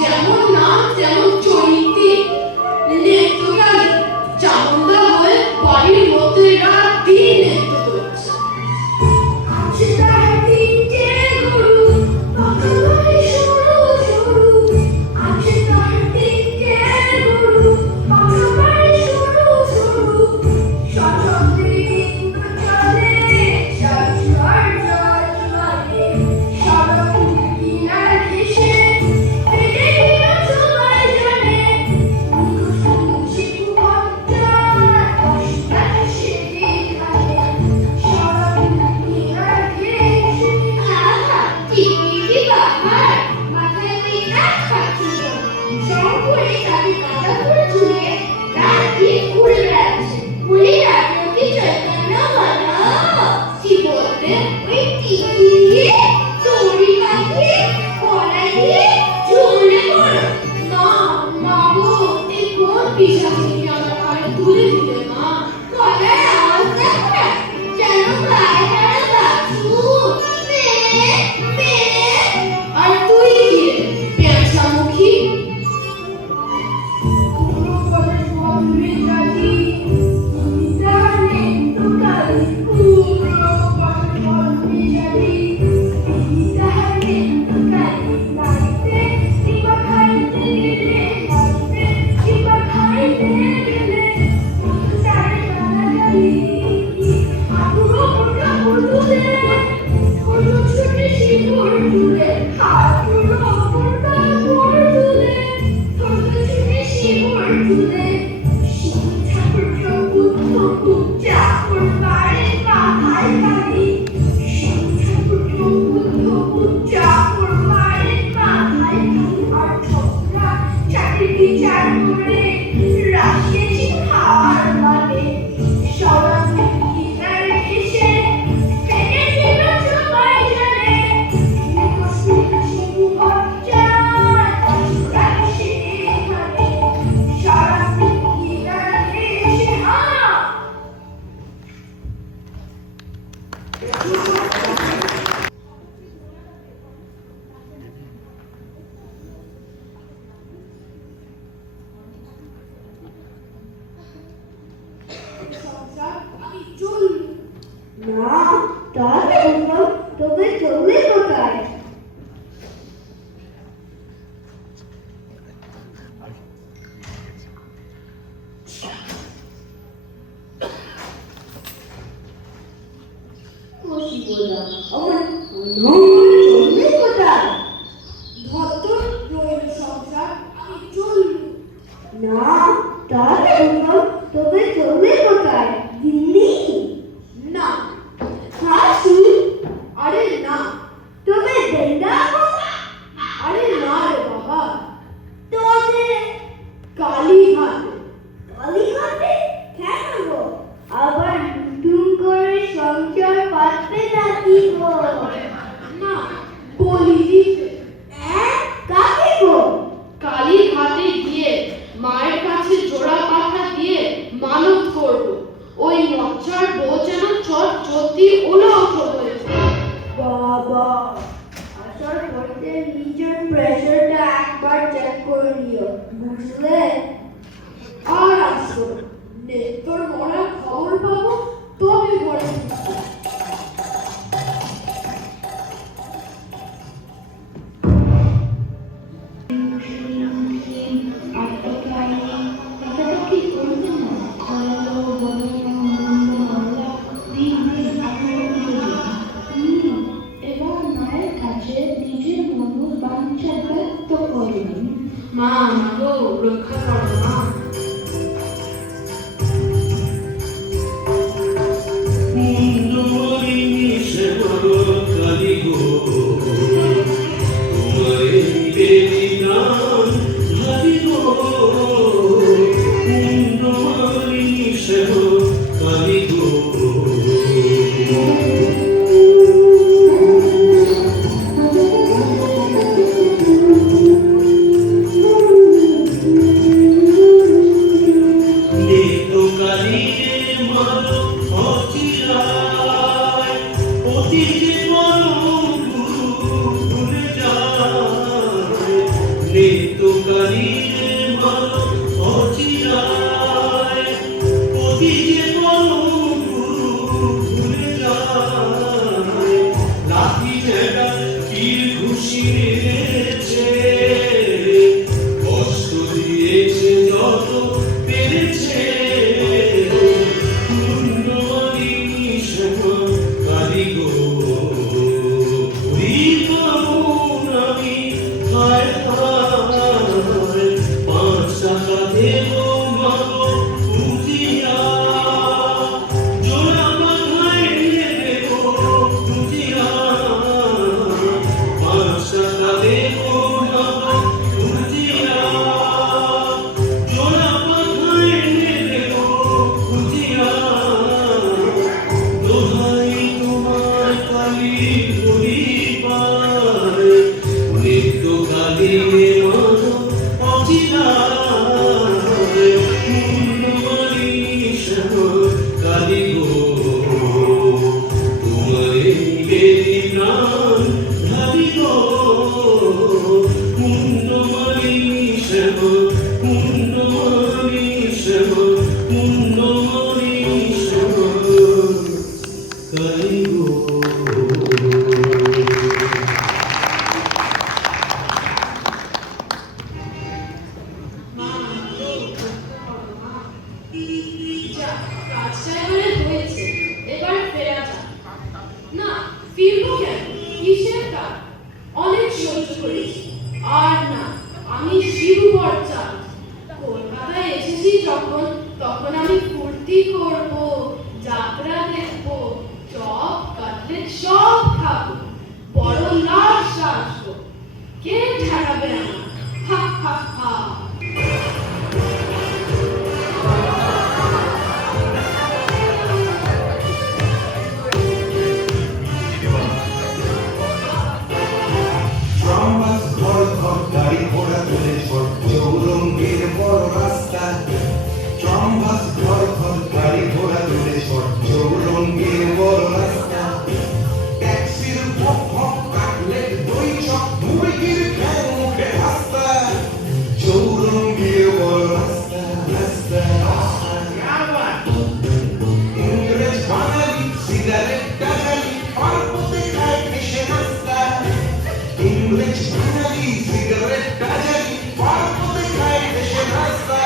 যেমন নাম তেমন চরিত্রে নেত্রকালী চামুন্ডা হয়ে বাড়ির মধ্যে রাত দিন নেত্র করছে। আছে তার তিনটে গরু, পাকা বাড়ি সরু সরু। আছে তার তিনটে গরু, পাকা বাড়ি সরু সরু। সশব্দে কিন্তু চলে, ঝরঝর জলজলে। সড়ক কিনার ঘেঁষে ফেলে দিল সবাই জানে। মুখোমুখি কুয়াশার অসুরাটা সেখানে। সড়ক কিনার ঘেঁষে। আহা, টিকিটি বাবার মাথায় ওই এক পাখি শঙ্করে তাকে কাদা করে ঝুলিয়ে রাত দিন ঘুরে বেড়াচ্ছে। বলি রাজনীতি চৈতন্য বলো কি বলতে? ওই টিকি দিয়ে দড়ি বাঁধিয়ে গলায় দিয়ে ঝুলে পড়ো। মা, মা গো, এই কোন পিশাচিনি আমার ঘরে তুলে দিলে মা? গলার আওয়াজ দেখো না, যেন গায়ে হারা বাছুর। মে মে। আর তুই কি রে, পেঁচামুখী? পুরো বয়স বন্ধে কাটি, জানে তো কালি। পুরো বয়স বন্ধে কাটি, জানে তো কালি। লাইতে কিংবা খাইতে গেলে, লাইতে কিংবা খাইতে গেলে, তারে গালাগালি। পুরো মোটা বলুলে, পুরো ছুটে শিকড় তুলে। পুরো মোটা বলুলে, পুরো ছুটে শিকড় তুলে। শিব ঠাকুর প্রভু প্রভু চাকর বাড়ির মাথায় কালি। শিব ঠাকুর প্রভু প্রভু চাকর বাড়ির মাথায় কালি। আর ঠকরা চাকরি বিচার করে রাখিয়েছি হার মানে। সড়ক কিনার ঘেঁষে ফেলে দিল সবাই জানে। মুখোমুখি কুয়াশার অসুরাটা সেখানে। সড়ক কিনার ঘেঁষে। সংসার আমি চললুম। না, তাহলে বললাম, তবে চলবে কোথায়? খুশি বললাম, আমার চলবে কোথায়? ধত্তর রইল সংসার আমি চললুম। না, তাহলে বললাম, তবে চলবে কোথায়? দিল্লি? না। হাসু? আরে না। তবে বৃন্দাবন? আরে না রে বাবা, তবে কালীঘাটে। কালীঘাটে? কেন গো? আবার নতুন করে সংসার পাতবে নাকি গো? না, বলি দিতে। কাকে গো? কালীঘাটে গিয়ে মায়ের কাছে জোড়া পাঠা দিয়ে মানত করব, ওই নচ্চার বউ যেন চট চলতি ওলা ওঠো হয়ে যায়। বাবা, আসার পরে নিজের প্রেশারটা একবার চেক করে নিও, বুঝলে? আর আসবো না। নেত্রর মরার খবর পাবো তবে ঘরে ফিরবো। এবার মায়ের কাছে নিজের মনোবাঞ্ছা ব্যক্ত করলেন। মা, মা গো, রক্ষা করো মা। হারিয়ে ভালো অচিরায় কবি যে পরম গুরু ভুলে যায় লাঠি ঠেকা তীর ঘুষি মেরেছে কষ্ট দিয়েছে যত পেরেছে মূল্যবানী শ্যামা কালী গো আমি হায় হায় 5 টাকা দেব মাগো পুজিয়া জোড়া মাথায় দেব পুজিয়া 5 টাকা দেব মাগো পুজিয়া জোড়া মাথায় দেব পুজিয়া দোহাই তোমার কালী পরিবার নিত্য কালী মানো অচিরায় মূল্যবানী শ্যামা কালী গো তোমারে নিবেদি প্রাণ ঢালি গো মূল্যবানী শ্যামা মূল্যবানী শ্যামা মূল্যবানী শ্যামা কালী গো যা, কাজটা এবারে হয়েছে, এবার ফেরা যাক। না, ফিরবো কেন? কিসের কাজ? অনেক সহ্য করেছি। আর না, আমি শিবু বরচাঁদ। কলকাতায় এসেছি যখন, তখন আমি ফুর্তি করব, যাত্রা দেখব, চপ কাটলেট সব খাবো, বড় লাশ আসবো। কে ঠেকাবে আমার? হা হা হা। ট্রামবাস ঘর ঘর গাড়ি ঘোড়া তুলে ঝড় চৌরঙ্গের বড় রাস্তা ট্রামবাস ঘর ঘর গাড়ি ঘোড়া তুলে ঝড় চৌরঙ্গের বড় রাস্তা ট্যাক্সির ভক ভক কাটলেট দই চপ মুরগির ঠ্যাং মুখে রাস্তা চৌরঙ্গের বড় রাস্তা রাস্তা ইংরেজ বাঙালি সিগারেট টাকালি পার্বতে খায় এসে রাস্তা ইংরেজ বাঙালি সিগারেট টাকালি পার্বতে খায় এসে রাস্তা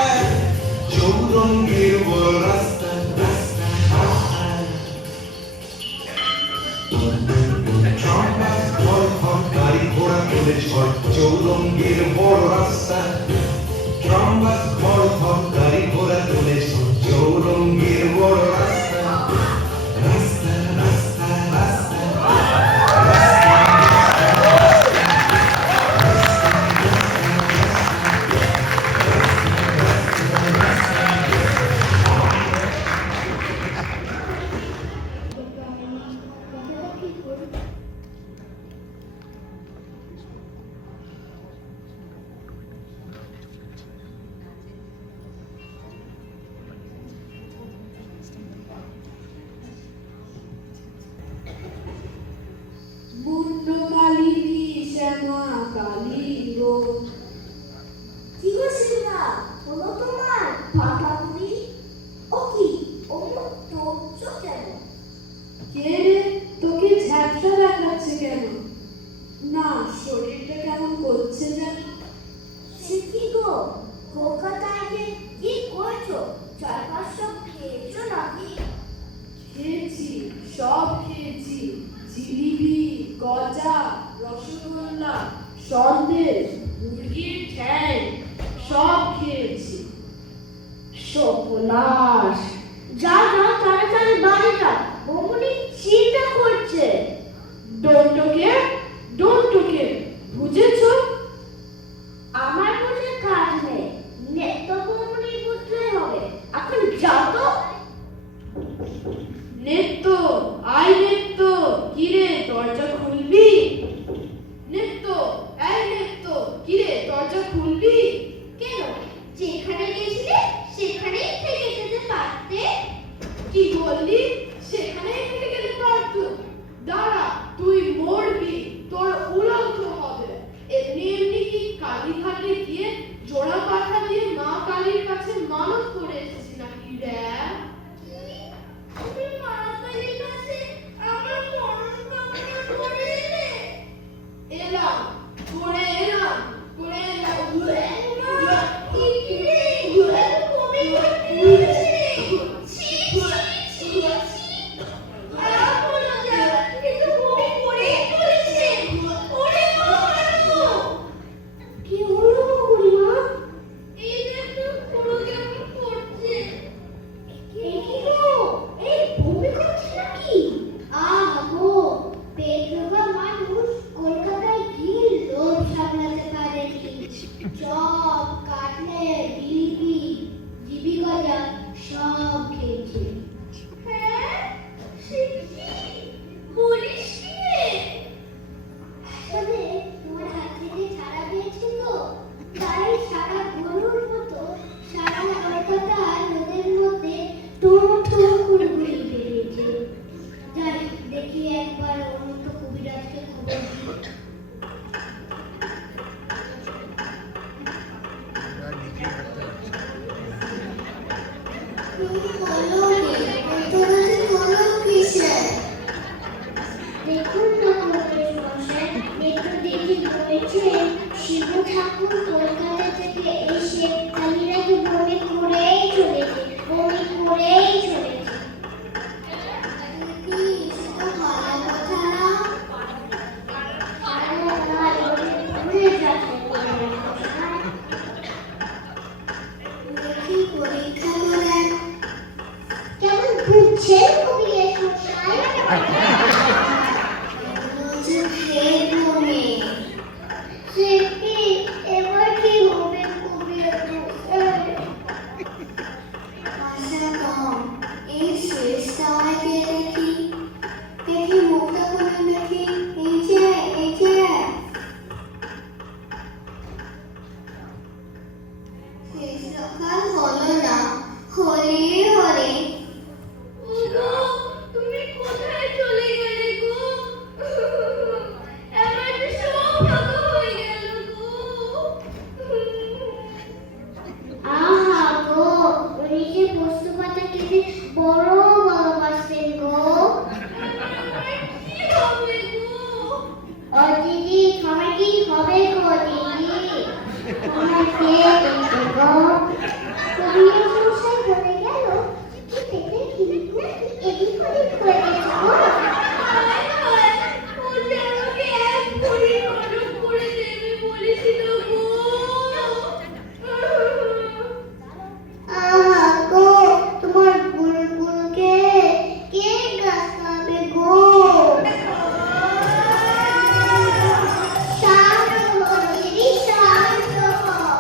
চৌরঙ্গের বড় রাস্তা রাস্তা ট্রামবাস ঘর ঘর গাড়ি ঘোড়া তুলে ঝড় চৌরঙ্গের বড় রাস্তা ট্রামবাস ঘর ঘর গাড়ি ঘোড়া তুলে ঝড় চৌরঙ্গের বড় রাস্তা রাস্তা রাস্তা রাস্তা মুন্ডমালিনী শ্যামা কালী গো। কি গো শিবা, হলো তোমার ফাটাফুটি? ও কি অমুক টপছো কেন? কে রে, তোকে ঝাপসা দেখাচ্ছে কেন? না, শরীরটা কেমন করছে যেন। সে কি গো, কলকাতায় গিয়ে কি করছো? 4-5 খেয়েছো নাকি? খেয়েছি, সব খেয়েছি। জিলিপি, গজা, রসগোল্লা, সন্দেশ, মুরগির ঠ্যাং, সব খেয়েছি। সর্বনাশ! যা যা তাড়াতাড়ি বাড়ি যা, বৌমনি চিন্তা করছে। ডোন্টোকে বুঝেছো? আমার বুঝে কাজ নেই, নেত্য বৌমনি বুঝলেই হবে। এখন যাও তো। নেত্য, আই নেত্য, কিরে দরজা খুলবি? নেত্য, এই নেত্য, কিরে দরজা খুলবি? কেন, যেখানে গেছিলে সেখানেই থেকে যেতে পারতে। কি বললি? সেখানেই থেকে গেলে পারতো। দাঁড়া, তুই মরবি, তোর উলঙ্গ হবে। দেখুন তো কবির মশাই, একটু দেখি বলেছে শিব ঠাকুর কলকাতা থেকে এসে কালী নাকি বমি করেই চলেছে, বমি করেই চলেছে। কেমন বুঝছেন কবির মশাই? এবার কি হবে কবির মশাই? ওগো, তুমি কোথায় চলে গেলে গো? আমার যে সব ভালো হয়ে গেল গো। আহা গো, উনি যে বস্তু পাতা খেতে বড় ভালোবাসতেন গো। কি হবে গো? ও দিদি, আমার কি হবে গো দিদি? আমার কে দেখবে গো? কবির মশাই বলে গেল কি পেটে কি নাকি এদিক ওদিক হয়ে গেছে গো। হায় হায়, ও যে আমাকে এক ভরি নরক করে দেবে বলেছিল গো। আহা গো, তোমার বুলবুলকে কে গাছাবে গো? শান্ত হও দিদি, শান্ত হও।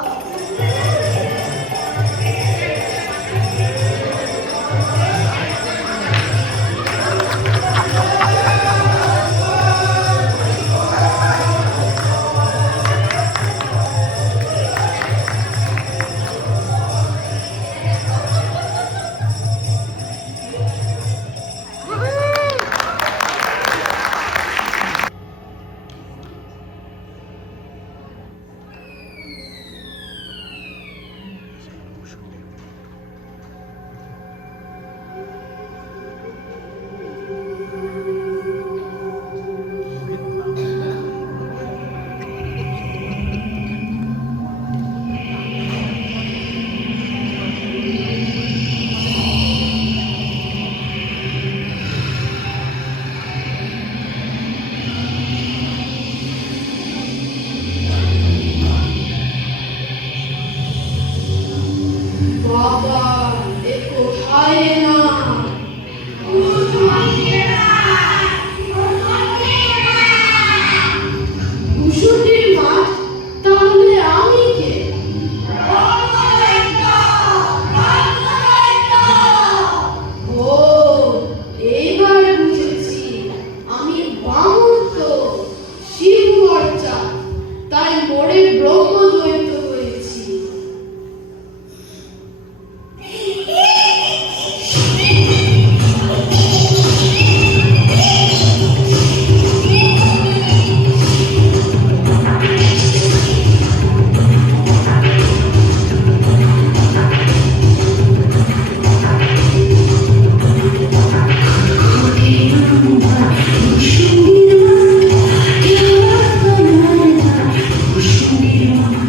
বাবা, এ কোথায় না? কুসুমটির মাঠ, তাহলে আমি কে? ও, এইবার বুঝেছি, আমি বামুন তো, শিব বর্চা, তাই মোড়ে ব্রহ্মদ্বৈত হয়েছি। Kushumira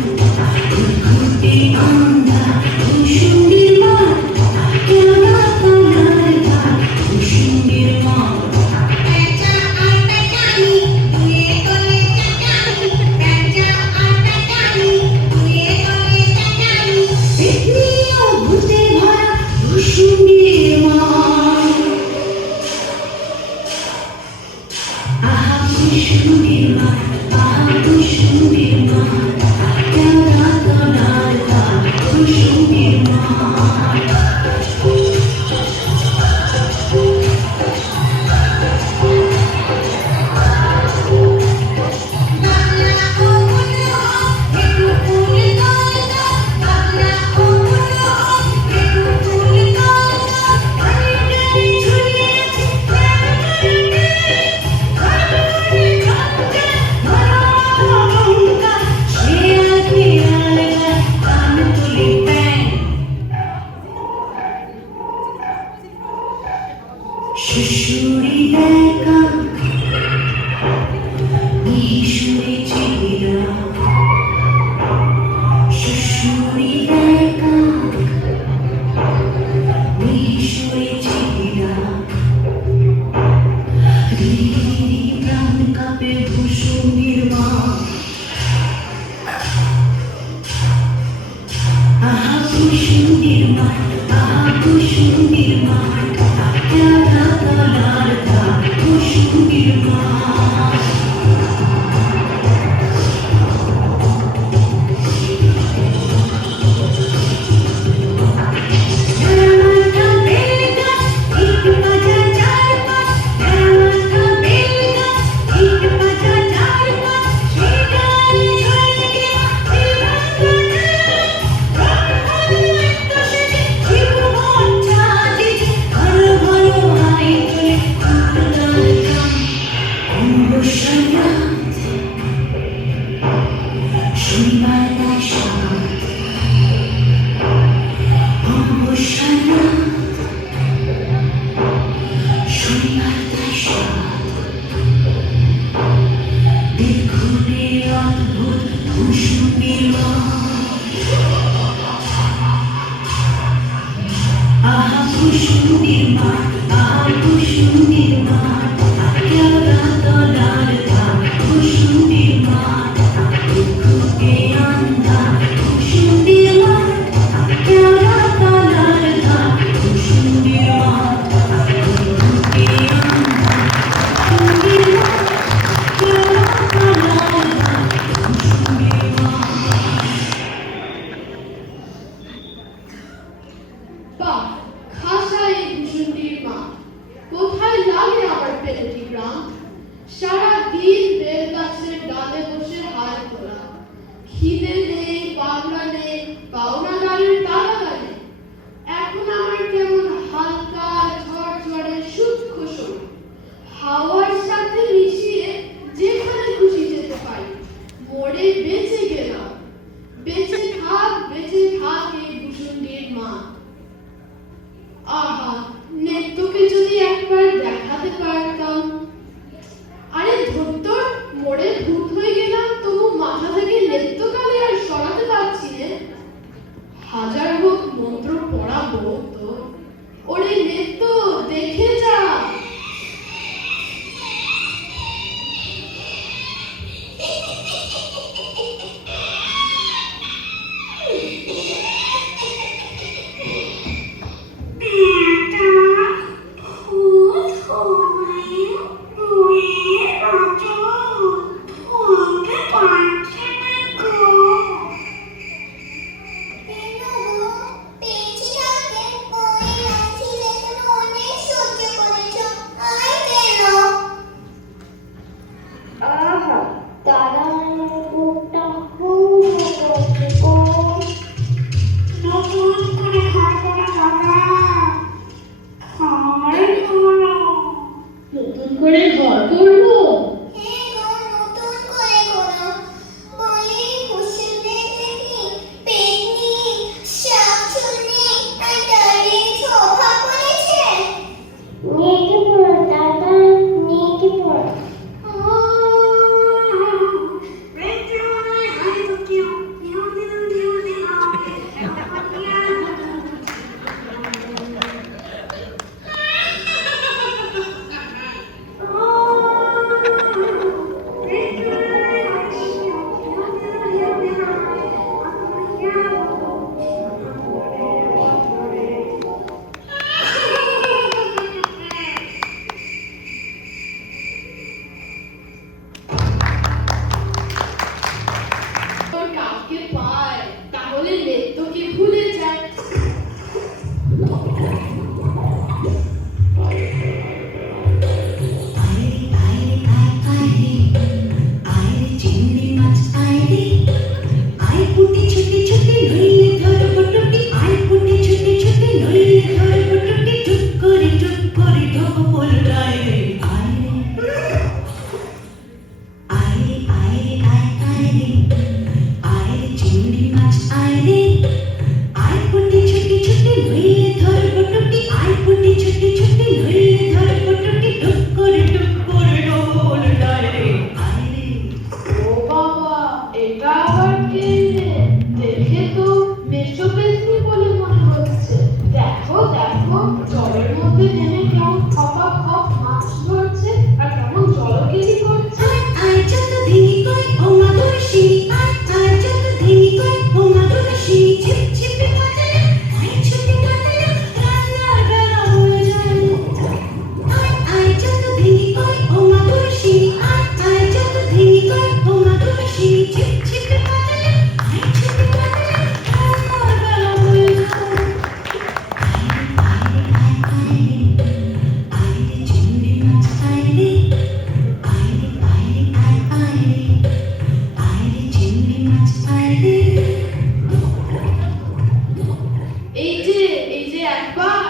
এই যে একবার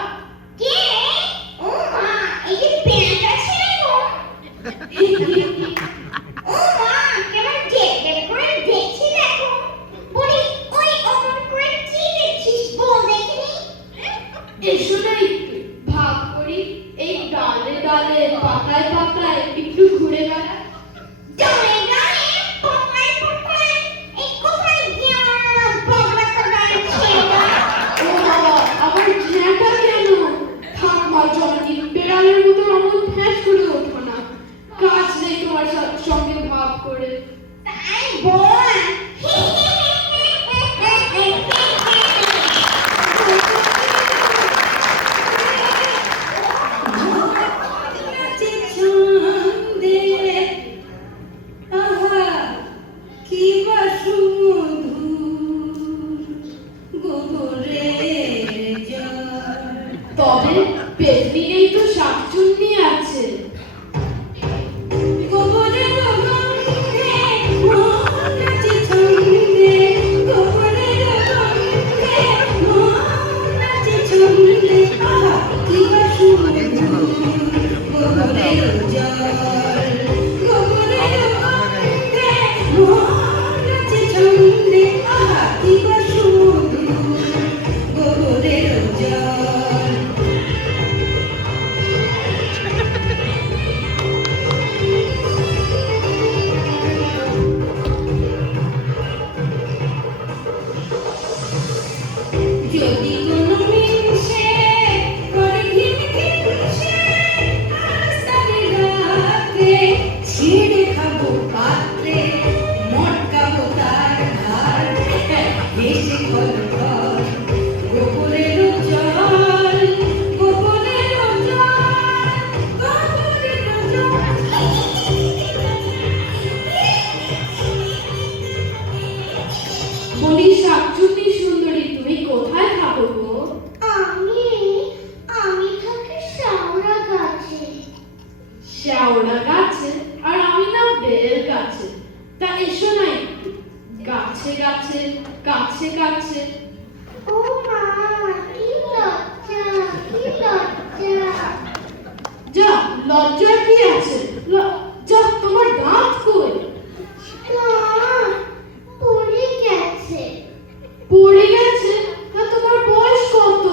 কে? ও মা, এই যে প্যান্টটা ছেড়ে গো। ও মা, কেমন ডেপ করে দেখছি দেখো। বলি, ওই অমন করে কি দেখছিস বল দেখিনি? এসো না একটু ভাগ করি, এই ডালে ডালে পাতায় পাতায় একটু ঘুরে বেড়া। ডালে ডালে, পকায় পকায়, এই কোথায় গিয়ে আমার বগলাটা দাঁড়িয়েছে? ও বাবা, আবার ঝ্যাঁটা কেন? থাক মা জননী, বেড়ালের মতো অমন ফ্যাঁস করে ওঠো না। কাজ নেই তোমার সঙ্গে ভাব করে। তাই বল। তবে পেতনিরেই তো শাকচুন্নি আছে। যদি কোনো মিনসে করে ঘিমঘিমসে আস্তানি রাতে ছিঁড়ে খাবো পাত্রে মটকাবো তার ধার বেশি খলখল গোবরের জল গোবরের জল গোবরের বলি শাকচুন্নি সুন্দরী, তুমি কোথায় থাকো গো? আমি থাকি শাওড়া গাছে। শ্যাওড়া গাছে, আর আমি না বেল গাছে। তা এসো না একটু গাছে গাছে কাছে কাছে। ও মা, কি লজ্জা, কি লজ্জা। যা, লজ্জার কি আছে? যা, তোমার দাঁত কই? না, পড়ে গেছে। পড়ে গেছে? তা তোমার বয়স কত?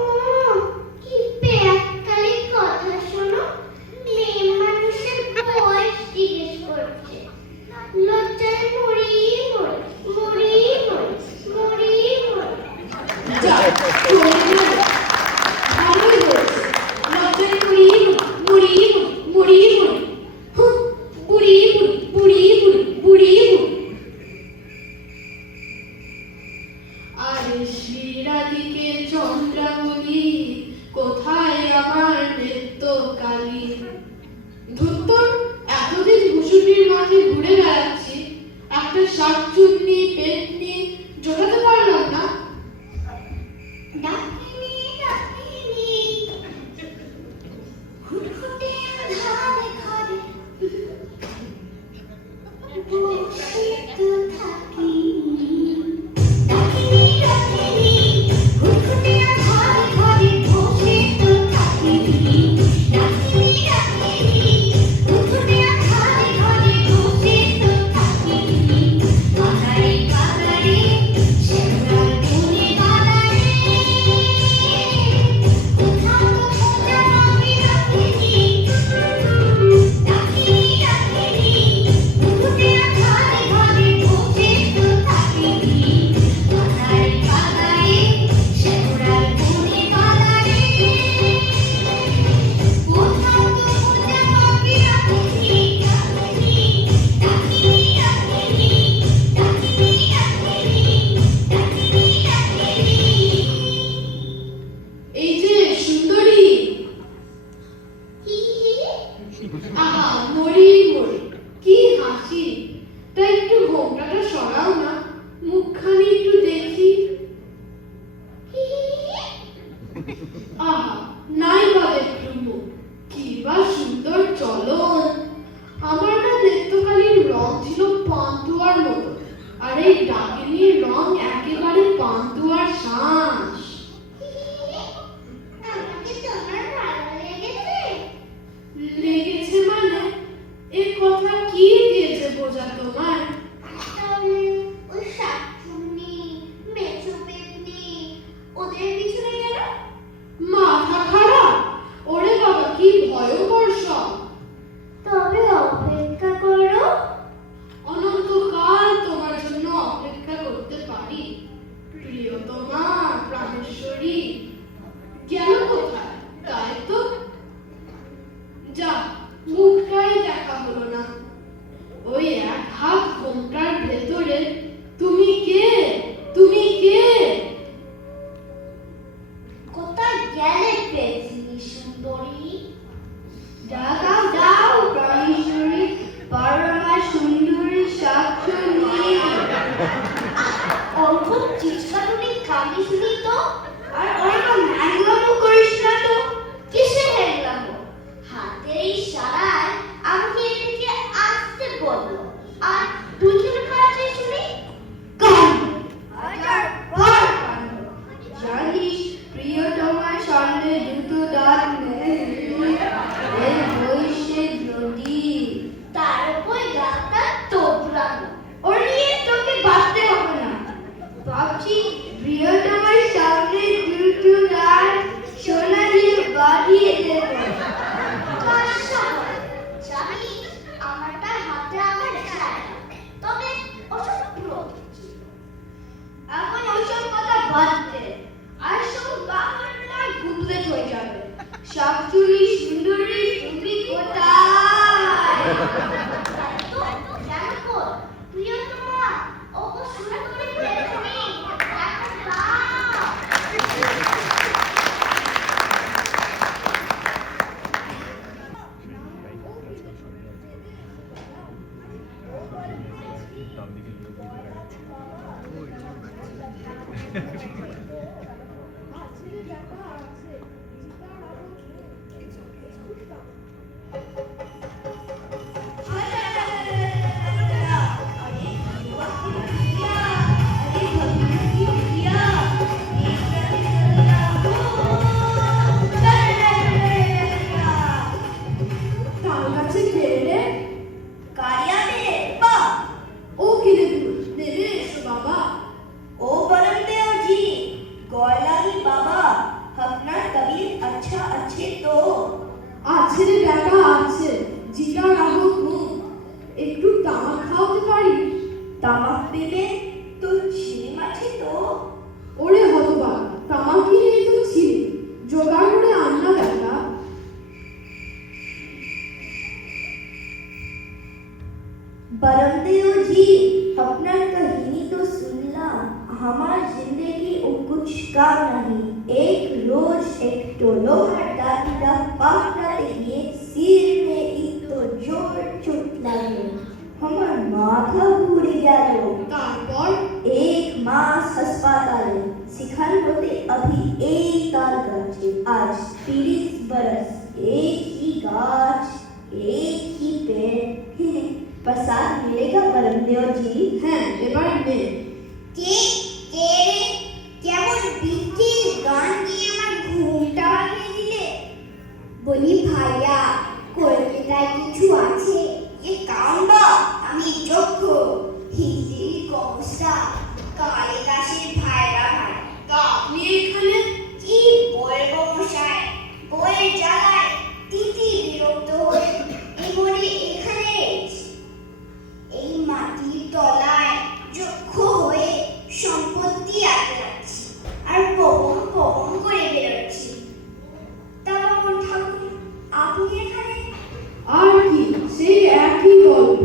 ও, কি ব্যাককালে কথা শোনো। মেয়ে মানুষের বয়স জিজ্ঞেস করছে। লজ্জায় মরি মরি, মরি মরি, মরি মরি। যা, চলে গেল। ভালোই হয়েছে। লজ্জায় মরি মরি মরি মরি। হুঁ, বুড়ি বুড়ি বুড়ি বুড়ি বুড়ি বুড়ি। আরে শ্রীরাধিকে চন্দ্রাবলী, কোথায় আমার নৃত্য কালী? ধুত্তর, এতদিন ভুসুটির মাঝে ঘুরে বেড়াচ্ছি, একটা শাকচুন্নি পেতনি জোটাতে পারলাম না। ডাকিনি ডাকিনি, ঘুটঘুটে আধারে ঘরে বসে তো থাকি। ডাকিনি ডাকিনি, ঘুটঘুটে আধারে ঘরে বসে তো থাকি। ডাকিনি ডাকিনি, ঘুটঘুটে আধারে ঘরে বসে তো থাকি। বাগানে বাগানে শ্যাওড়ার বনে বাগানে, কোথাও তো খোঁজা আমি রাখিনি। ডাকিনি ডাকিনি, ঘুটঘুটে আধারে ঘরে বসে তো থাকি। বাগানে বাগানে শ্যাওড়ার বনে বাগানে, কোথাও তো খোঁজা আমি রাখিনি। ডাকিনি ডাকিনি ডাকিনি, ডাকিনি ডাকিনি, ডাকিনি ডাকিনি। এই যে সুন্দরী, হি আহা মরি মরি, কি হাসি। তা একটু ঘোমটাটা সরাও না, মুখখানি একটু দেখি। আহা, নাই বা একটু মুখ, কি বা সুন্দর চলন। আমার না নৃত্যকালীর রং ছিল পান্তুয়ার মতো, আর আর এই ডাকিনীর রং একেবারে পান্তুয়ার শাঁস। আমাকে তোমার ভালো লেগেছে? লেগেছে মানে? এ কথা কি দিয়েছে বোঝা তোমার? তাহলে ওই শাকচুন্নি, মেছো পেতনি ওদের পিছনে গেল? মাথা খারাপ? ওরে বাবা, কি ভয়ঙ্কর সব। তবে অপেক্ষা করো, অনন্তকাল তোমার জন্য অপেক্ষা করতে পারি। প্রিয়তমা, প্রাণেশ্বরী গেল কোথায়? তাই তো, যা মুখটাই দেখা হলো না। ওই এক হাত ঘোমটার ভেতরে তুমি কে? তুমি কে? কোথায় গেলে পেতনি সুন্দরী? দাও দাও প্রাণেশ্বরী, পারো আমার সুন্দরী শাকচুন্নি। অল্প চিৎকারুনি কানে শুনি তো। আর ওরকম হ্যাংলামো করিস না তো। কিসে হেরলাম? হাতের ইশারায় আমাকে এদিকে আসতে বললো। আর তুই কেন কাছে শুনি? কাণ্ড, হাজার বার কাণ্ড। জানিস প্রিয়তমার সামনে দুটো দাঁত নেই, এই বয়সে যদি। তার উপর গাছটা তোবড়ানো। ওর নিয়ে তোকে ভাবতে হবে না। ভাবছি প্রিয়তমার সামনে দুটো দাঁত সোনা দিয়ে বাঁধিয়ে দেব। কার সামনে? জানিস আমারটা হাতে আমার ছায়া। তবে ওসব প্রতীকী। এখন ওইসব কথা বাদ দে। আর সব বাংলা গুবলেট হয়ে যাবে। শাকচুরি সুন্দরী তুমি কোথায়? তাই তো, জানো প্রিয়তমা, ওগো সুন্দরী পেতনি, দেখা দাও। তার কাছে গেলে কারিয়া মেরে বা ও কিনে নেবে। এসো বাবা। ओ बरमदेव जी, गौलाली बाबा, अपना तबीयत अच्छा अच्छे तो। আছে রে বেটা, আছে। জিটা রাখো ঘুম। একটু তামাক খাওয়াতে পারি? তামাক পেলে তো ছিলি মাছি তো। ওরে হতবাক, তামাক কিনে তো ছিল, জোগাড় করে আন্না বেটা। बरमदेव जी, अपना कहानी तो सुनना। हमार जिंदगी वो कुछ का नहीं। एक रोज एक टोलो हटाता पाकना लिए सिर में एक तो जोर चोट लगे। हमार माथा घुरे गया। তারপর एक मास अस्पताल शिखर होते अभी एक ताल करछे। आज 30 बरस एक ही गाछ, एक ही पेड़। प्रसाद मिलेगा बरमदेव जी? হ্যাঁ, এবার নে। কে কে রে? কেমন বিচির গান দিয়ে আমার ঘুমটা ভাঙিয়ে দিলে। বলি ভাইয়া, কলকাতায় কিছু আছে? এ কাউন্ডা, আমি যোগ্য হিজি কমসা কালে দাসের ভাইরা ভাই। তা আপনি এখানে? কি বলবো মশাই, বইয়ের জ্বালায় তিতি বিরক্ত হয়ে এবারে এখানে এসেছি। এই মাটির তলায় যক্ষ হয়ে সম্পত্তি আটকাচ্ছি আর পবন পবন করে বেরোচ্ছি। তা বাবন ঠাকুর, আপনি এখানে? আর কি, সেই একই গল্প।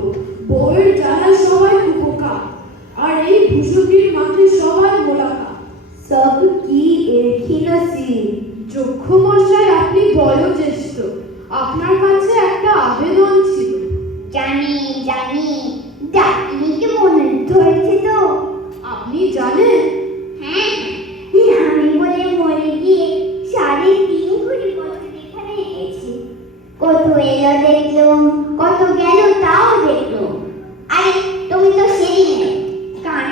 বউয়ের জ্বালা সবাই কুপোকা, আর এই ভুসুকির মাঠে সবাই মোলাকা। सब की एक ही नसीब। যক্ষ মশাই, আপনি বয়োজ্যেষ্ঠ, আপনার কাছে একটা আবেদন ছিল। জানি জানি, ডাকিনিকে মনে ধরেছে তো? আপনি জানেন? হ্যাঁ, আমি বলে মরে গিয়ে 3.5 কোটি বছর এখানে এসেছি। কত এলো দেখলাম, কত গেল তাও দেখলাম। আরে তুমি তো সেদিনে কানে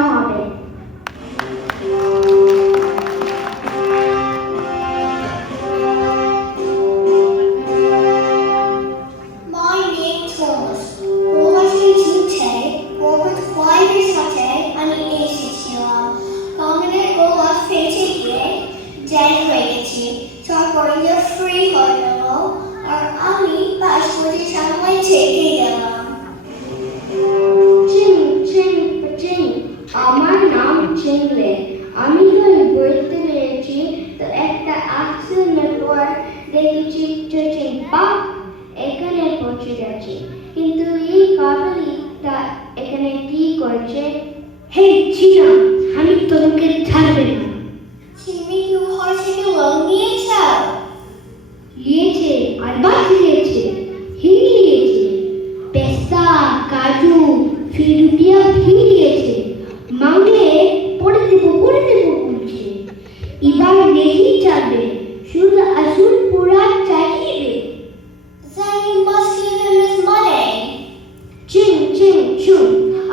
শেখানো হবে। My name Thomas. প্রবাসী যুদ্ধে রোবট ক্লাইভের সাথে আমি এসেছিলাম। কংগ্রেস গোলা ফেটে গিয়ে ড্যাড হয়ে গেছি। তারপরে ফ্রি হয়ে গেল আর আমি পাসপোর্টের সামনে থেকে গেলাম। আমার নাম চিনলে আমি তো বইতে পেরেছি তো একটা অ্যাক্সিডেন্টের পর দেখেছি চিন বাপ এখানে পৌঁছে যাচ্ছে কিন্তু এই কাবলিটা এখানে কি করছে? হে চিনা আমি তোমাকে ছাড়বে না। তুমি কি ঘর থেকে লোন নিয়েছো? নিয়েছে আর বাদ দিয়েছে হিন্দি নিয়েছে পেস্তা কাজু फिर रुपया भी दिएছে मांगे পড়ে দেব বলছে এবার নেই যাবে শুধু আসল পুরা চাইবে। Then you must give him his money. শুন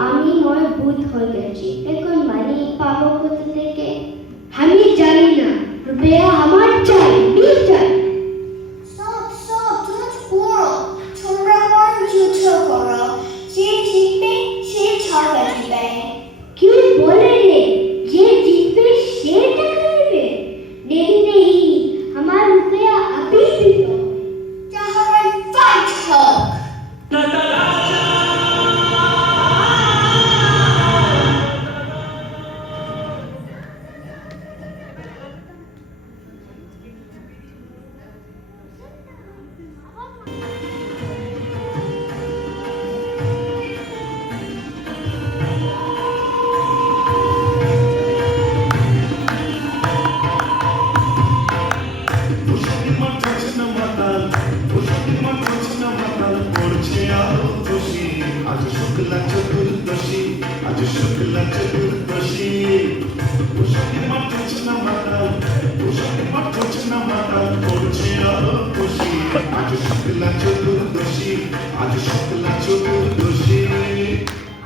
আমি মনে ভূত হয়ে গেছি এখন মানি পাবো কোথা থেকে আমি জানি না রুপিয়া আমার চাই বিল চাই। Stop, don't quarrel. তোমরা বরং যুদ্ধ করো যে জিতবে সে টাকা দিবে। কি বলে রে যে জিতবে সে টাকা দিবে? নেই আমার রুপিয়া अभी भी दो। তাহলে ফাইট হোক।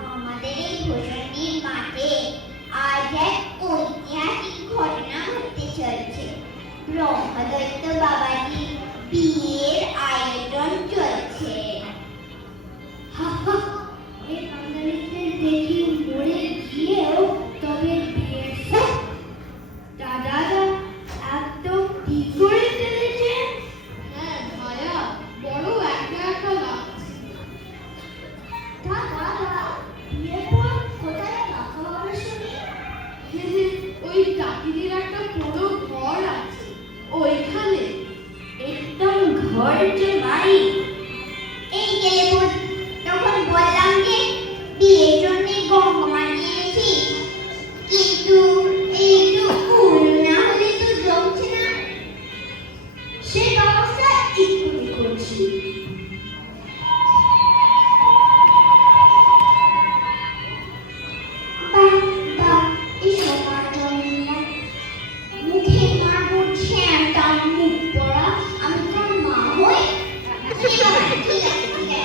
আমাদের এই ভূষণ্ডির মাঠে আজ এক ঐতিহাসিক ঘটনা ঘটতে চলেছে। ব্রহ্মদত্ত বাবাজি বিয়ের আয়োজন চলছে। এই বাঙালিদের দেখি মরে গিয়েও তবে বিয়ের দাদা একদম ঠিক করে ফেলেছেন। হ্যাঁ ভায়া বড় একা একা লাগছে। দাদা বিয়ের পর কোথায় রাখা হবে শুনি? ওই টাকিদের একটা বড় ঘর আছে ওইখানে। একদম ঘর যে নাই। এই গেলে তখন বললাম যে বিয়ের জন্য গহনা নিয়েছি কিন্তু একটু ফুল না হলে তো জমছে না সে ব্যবস্থা এক্ষুনি করছি। মুখে মারবো ঠ্যাংটা মুখ পড়া আমি তোর মা হই। ঠিক আছে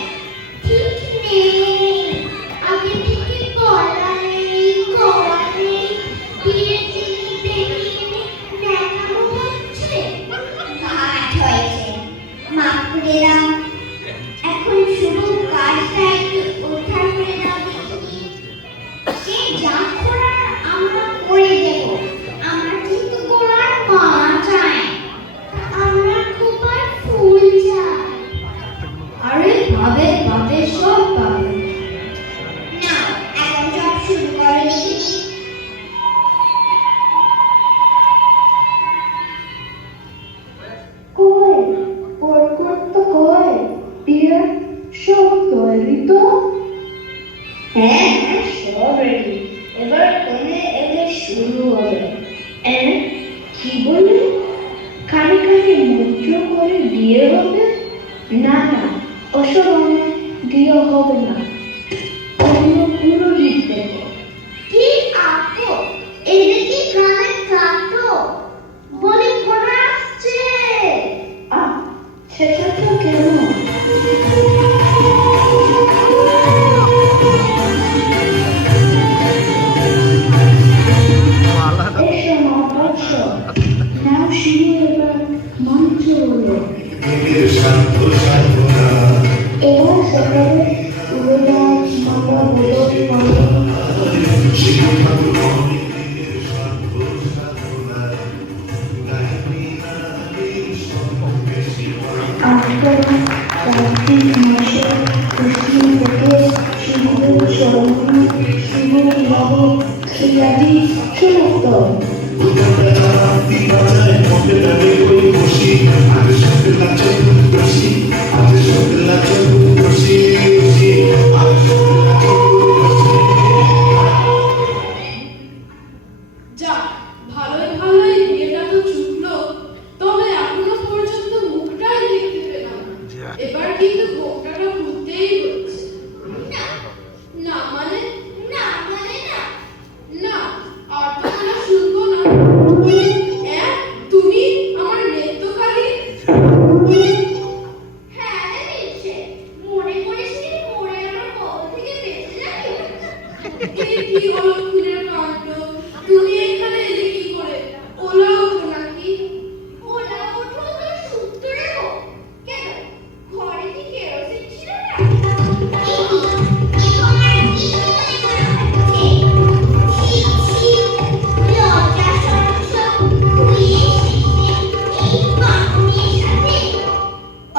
সমস্ত যাক, ভালোই ভালোই বিয়েটা তো ছুটলো, তবে এখনো পর্যন্ত মুখটাই দেখতে পেলাম না। এবার কিন্তু ভোগটাটা খুলতেই হচ্ছে। না মানে না মানে না না, আর তো আমরা শুনবো না। তুমি আমার নেত্যকালী? হ্যাঁ রে মিলছে মনে করিস কি পরে আমার কবল থেকে বেঁচে যাবি কি অলক্ষণের কাণ্ড! তুমি এখানে এলে কি করে? ওলা ওঠো নাকি? ওলা ওঠো তো সূত্রে গো কেন ঘরে কি কেরোসিন ছিল না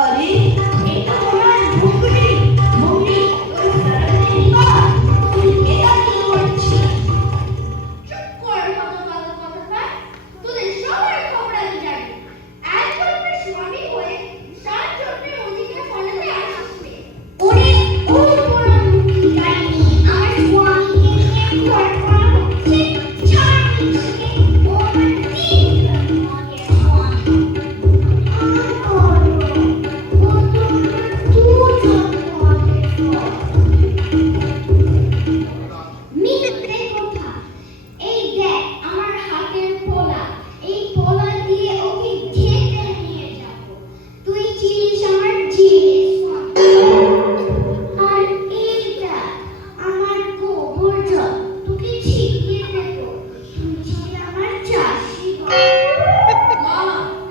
আরে এটা তোমার মুকুটি মুকুটি তোর সারাদিন বাবা তুই এটা কি করছিস চুপ কর হতভাগা কথাকার তোদের সবার খবর আমি জানি একবার আমার স্বামী হয়ে 7 জনের অধিকার ফলাতে আসিস নে ওরে ওই বড় মুখী ডাইনি আমার স্বামীকে নিয়ে ঘর করা হচ্ছে চার মিনিটকে ও আমার 3 জন্মের স্বামী মিথ্যে কথা এই দেখ আমার হাতের পোলা এই পোলা দিয়ে ওকে ঢেকে নিয়ে যাব তুই চিনিস আমার জিনিস আর এইটা আমার গোবর জল তোকে ছিটিয়ে দেব তুই ছিলি আমার চাষি মা,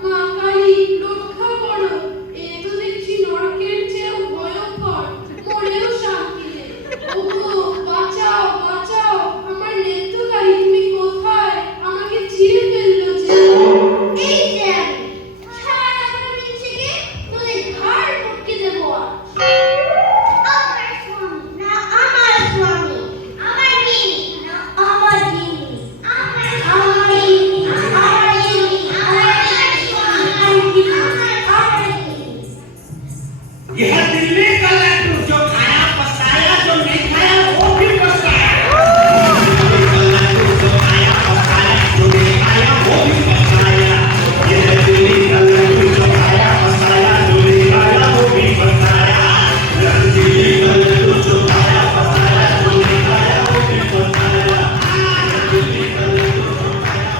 মা কালী, রক্ষা করো! এ তো দেখছি নরকের চেয়েও ভয়ঙ্কর, মরেও শান্তি নেই। ওগো, বাঁচাও, বাঁচাও! আমার নেত্যকালী, তুমি কোথায়? আমাকে চিরে ফেললো যে। এই যে আমি সারা মিলছে গে তোদের ঘাড় মটকে দেবো আমার স্বামী না আমার স্বামী আমার জিনিস না আমার জিনিস আমার জিনিস আমার জিনিস আমার জিনিস আমার জিনিস यह दिल्ली का लड्डू जो खाया पछताया जो नहीं खाया वो भी पछताया जो खाया पछताया जो नहीं खाया वो भी पछताया यह दिल्ली का लड्डू जो खाया पछताया जो नहीं खाया वो भी पछताया यह दिल्ली का लड्डू जो खाया पछताया जो नहीं खाया वो भी पछताया यह दिल्ली का लड्डू जो खाया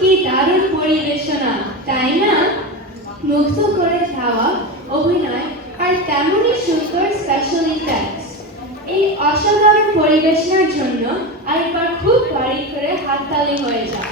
কি দারুণ পরিবেশনা, তাই না? মুগ্ধ করে যাওয়া অভিনয় আর তেমনই সুন্দর স্পেশাল ইফেক্টস। এই অসাধারণ পরিবেশনার জন্য আরেকবার খুব বাড়ি করে হাততালি হয়ে যায়।